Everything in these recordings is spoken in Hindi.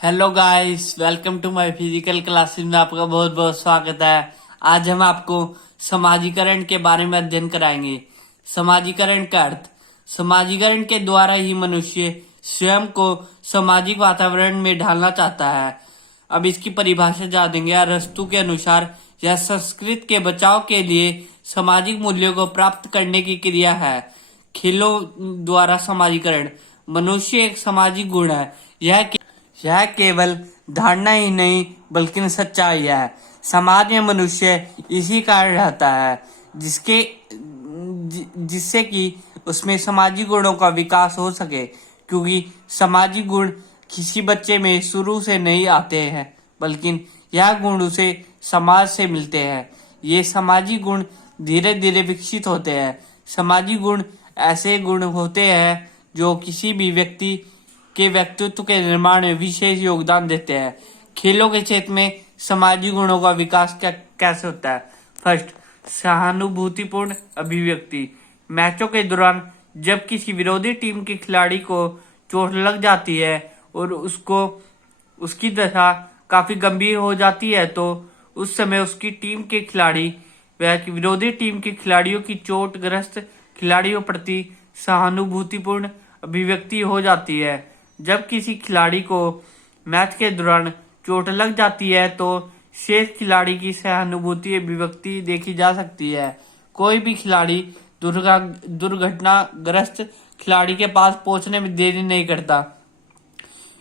Hello guys, welcome to my physical classes में आपका बहुत बहुत स्वागत है। आज हम आपको समाजीकरण के बारे में अध्ययन कराएंगे। समाजीकरण का अर्थ। समाजीकरण के द्वारा ही मनुष्य स्वयं को सामाजिक वातावरण में ढालना चाहता है। अब इसकी परिभाषा जानेंगे। अरस्तु के अनुसार यह संस्कृति के बचाव के लिए सामाजिक मूल्यों को प्राप्त करने की क्रिया है। खेलों द्वारा समाजीकरण। मनुष्य एक सामाजिक गुण है। यह केवल धारणा ही नहीं बल्कि सच्चाई है। समाज में मनुष्य इसी कारण रहता है जिससे कि उसमें सामाजिक गुणों का विकास हो सके, क्योंकि सामाजिक गुण किसी बच्चे में शुरू से नहीं आते हैं, बल्कि यह गुण उसे समाज से मिलते हैं। ये सामाजिक गुण धीरे धीरे विकसित होते हैं। सामाजिक गुण ऐसे गुण होते हैं जो किसी भी व्यक्ति के व्यक्तित्व के निर्माण में विशेष योगदान देते हैं। खेलों के क्षेत्र में सामाजिक गुणों का विकास कैसे होता है। फर्स्ट, सहानुभूतिपूर्ण अभिव्यक्ति। मैचों के दौरान जब किसी विरोधी टीम के खिलाड़ी को चोट लग जाती है और उसकी दशा काफी गंभीर हो जाती है, तो उस समय उसकी टीम के खिलाड़ी वह विरोधी टीम के खिलाड़ियों की चोटग्रस्त खिलाड़ियों प्रति सहानुभूतिपूर्ण अभिव्यक्ति हो जाती है। जब किसी खिलाड़ी को मैच के दौरान चोट लग जाती है तो शेष खिलाड़ी की सहानुभूति अभिव्यक्ति देखी जा सकती है। कोई भी खिलाड़ी दुर्घटनाग्रस्त खिलाड़ी के पास पहुंचने में देरी नहीं करता।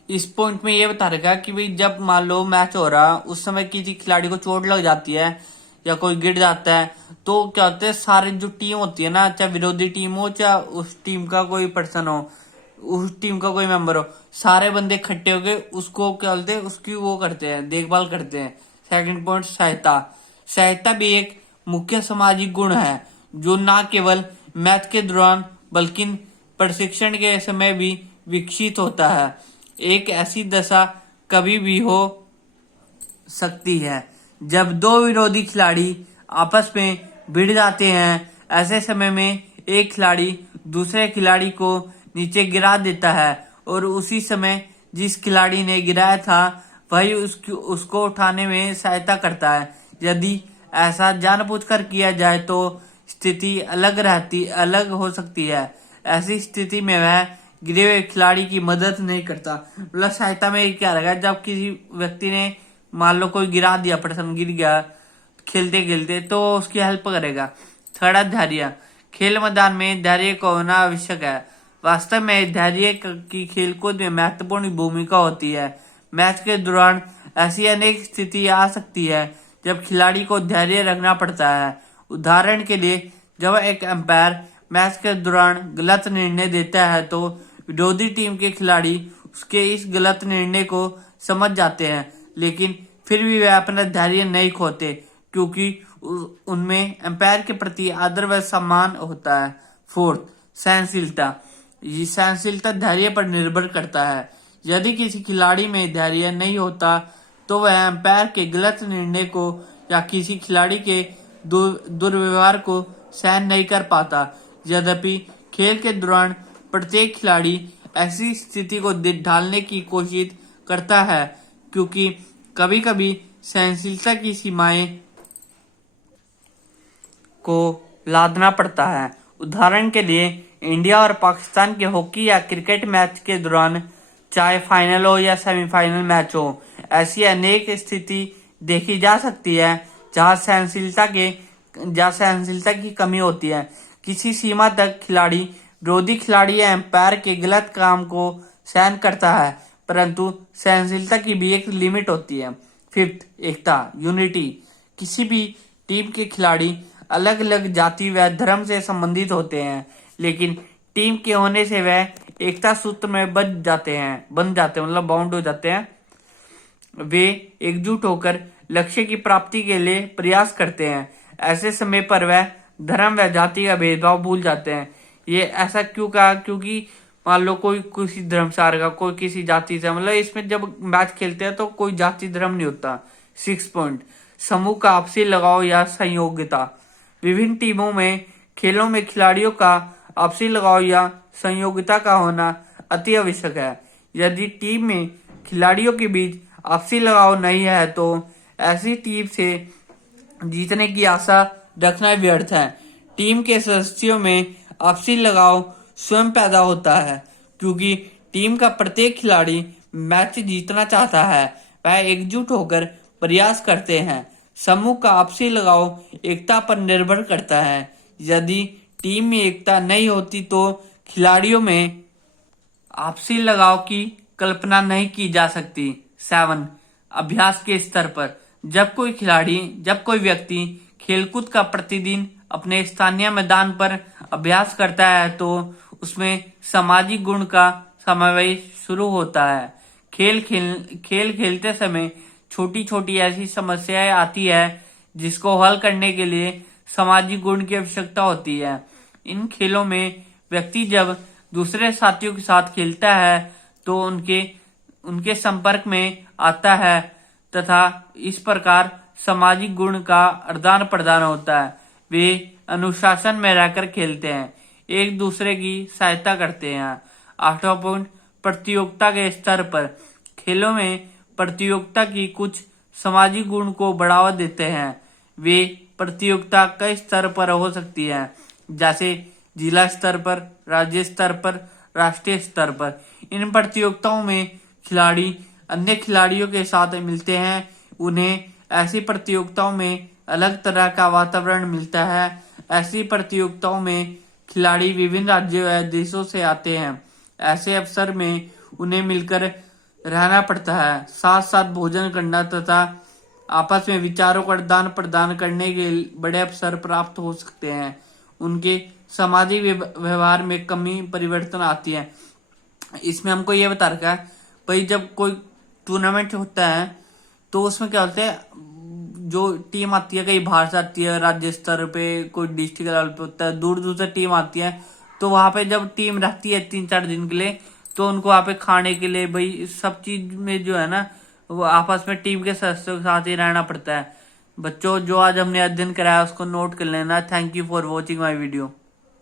इस पॉइंट में ये बता रखा कि भाई जब मान लो मैच हो रहा, उस समय किसी खिलाड़ी को चोट लग जाती है या कोई गिर जाता है, तो क्या होता है, सारे जो टीम होती है ना, चाहे विरोधी टीम हो चाहे उस टीम का कोई पर्सन हो, उस टीम का कोई मेंबर हो, सारे बंदे इकट्ठे होके उसको क्या बोलते हैं, उसकी वो करते हैं, देखभाल करते हैं। सेकंड पॉइंट, सहायता। सहायता भी एक मुख्य सामाजिक गुण है जो न केवल मैच के दौरान बल्कि प्रशिक्षण के समय भी विकसित होता है। एक ऐसी दशा कभी भी हो सकती है जब दो विरोधी खिलाड़ी आपस में भिड़ जाते हैं। ऐसे समय में एक खिलाड़ी दूसरे खिलाड़ी को नीचे गिरा देता है और उसी समय जिस खिलाड़ी ने गिराया था वही उसको उठाने में सहायता करता है। यदि ऐसा जानबूझकर किया जाए तो स्थिति अलग हो सकती है। ऐसी स्थिति में वह गिरे हुए खिलाड़ी की मदद नहीं करता। मतलब सहायता में क्या रहेगा, जब किसी व्यक्ति ने मान लो कोई गिरा दिया, पर्सन गिर गया खेलते खेलते, तो उसकी हेल्प करेगा। थर्ड, धैर्य। खेल मैदान में धैर्य का होना आवश्यक है। वास्तव में धैर्य की खेलकूद में महत्वपूर्ण भूमिका होती है। मैच के दौरान ऐसी अनेक स्थिति आ सकती है जब खिलाड़ी को धैर्य रखना पड़ता है। उदाहरण के लिए, जब एक अंपायर मैच के दौरान गलत निर्णय देता है तो विरोधी टीम के खिलाड़ी उसके इस गलत निर्णय को समझ जाते हैं, लेकिन फिर भी वे अपना धैर्य नहीं खोते, क्योंकि उनमें अंपायर के प्रति आदर व सम्मान होता है। फोर्थ, सहनशीलता। ये सहनशीलता धैर्य पर निर्भर करता है। यदि किसी खिलाड़ी में धैर्य नहीं होता तो वह अंपायर के गलत निर्णय को या किसी खिलाड़ी के दुर्व्यवहार को सहन नहीं कर पाता। यद्यपि खेल के दौरान प्रत्येक खिलाड़ी ऐसी स्थिति को ढालने की कोशिश करता है, क्योंकि कभी कभी सहनशीलता की सीमाएं को लादना पड़ता है। उदाहरण के लिए, इंडिया और पाकिस्तान के हॉकी या क्रिकेट मैच के दौरान, चाहे फाइनल हो या सेमीफाइनल मैच हो, ऐसी अनेक स्थिति देखी जा सकती है जहां सहनशीलता की कमी होती है। किसी सीमा तक खिलाड़ी विरोधी खिलाड़ी या एम्पायर के गलत काम को सहन करता है, परंतु सहनशीलता की भी एक लिमिट होती है। फिफ्थ, एकता, यूनिटी। किसी भी टीम के खिलाड़ी अलग अलग जाति व धर्म से संबंधित होते हैं, लेकिन टीम के होने से वह एकता सूत्र में बंध जाते हैं, मतलब बाउंड हो जाते हैं। वे एकजुट होकर लक्ष्य की प्राप्ति के लिए प्रयास करते हैं। ऐसे समय पर वह धर्म व जाति का भेदभाव भूल जाते हैं। ये ऐसा क्यों कहा, क्योंकि मान लो कोई किसी धर्म से आएगा, कोई किसी जाति से, मतलब इसमें जब मैच खेलते हैं तो कोई जाति धर्म नहीं होता। 6 पॉइंट, समूह का आपसी लगाव या संयोगिता। विभिन्न टीमों में खेलों में खिलाड़ियों का आपसी लगाव या संयोगिता का होना अति आवश्यक है। यदि टीम में खिलाड़ियों के बीच आपसी लगाव नहीं है तो ऐसी टीम से जीतने की आशा रखना व्यर्थ है। टीम के सदस्यों में आपसी लगाव स्वयं पैदा होता है, क्योंकि टीम का प्रत्येक खिलाड़ी मैच जीतना चाहता है। वह एकजुट होकर प्रयास करते हैं। समूह का आपसी लगाव एकता पर निर्भर करता है। यदि टीम में एकता नहीं होती तो खिलाड़ियों में आपसी लगाव की कल्पना नहीं की जा सकती। 7. अभ्यास के स्तर पर जब कोई व्यक्ति खेलकूद का प्रतिदिन अपने स्थानीय मैदान पर अभ्यास करता है तो उसमें सामाजिक गुण का समावेश शुरू होता है। खेल खेलते समय छोटी छोटी ऐसी समस्याएं आती है जिसको हल करने के लिए सामाजिक गुण की आवश्यकता होती है। इन खेलों में व्यक्ति जब दूसरे साथियों के साथ खेलता है तो उनके संपर्क में आता है तथा इस प्रकार सामाजिक गुण का आदान प्रदान होता है। वे अनुशासन में रहकर खेलते हैं, एक दूसरे की सहायता करते हैं। 8वां पॉइंट, प्रतियोगिता के स्तर पर खेलों में प्रतियोगिता की कुछ सामाजिक गुण को बढ़ावा देते हैं। वे प्रतियोगिता कई स्तर पर हो सकती है, जैसे जिला स्तर पर, राज्य स्तर पर, राष्ट्रीय स्तर पर। इन प्रतियोगिताओं में खिलाड़ी अन्य खिलाड़ियों के साथ मिलते हैं। उन्हें ऐसी प्रतियोगिताओं में अलग तरह का वातावरण मिलता है। ऐसी प्रतियोगिताओं में खिलाड़ी विभिन्न राज्यों या देशों से आते हैं। ऐसे अवसर में उन्हें मिलकर रहना पड़ता है, साथ साथ भोजन करना तथा आपस में विचारों का आदान प्रदान करने के बड़े अवसर प्राप्त हो सकते हैं। उनके सामाजिक व्यवहार में कमी परिवर्तन आती है। इसमें हमको ये बता रखा है भाई, जब कोई टूर्नामेंट होता है तो उसमें क्या होता है, जो टीम आती है कहीं बाहर से आती है, राज्य स्तर पे कोई डिस्ट्रिक्ट लेवल पे होता है, दूर दूर से टीम आती है। तो वहां पे जब टीम रहती है 3-4 दिन के लिए तो उनको वहां पे खाने के लिए भाई सब चीज में जो है ना वो आपस में टीम के सदस्यों के साथ ही रहना पड़ता है। बच्चों, जो आज हमने अध्ययन कराया उसको नोट कर लेना। Thank you for watching my video.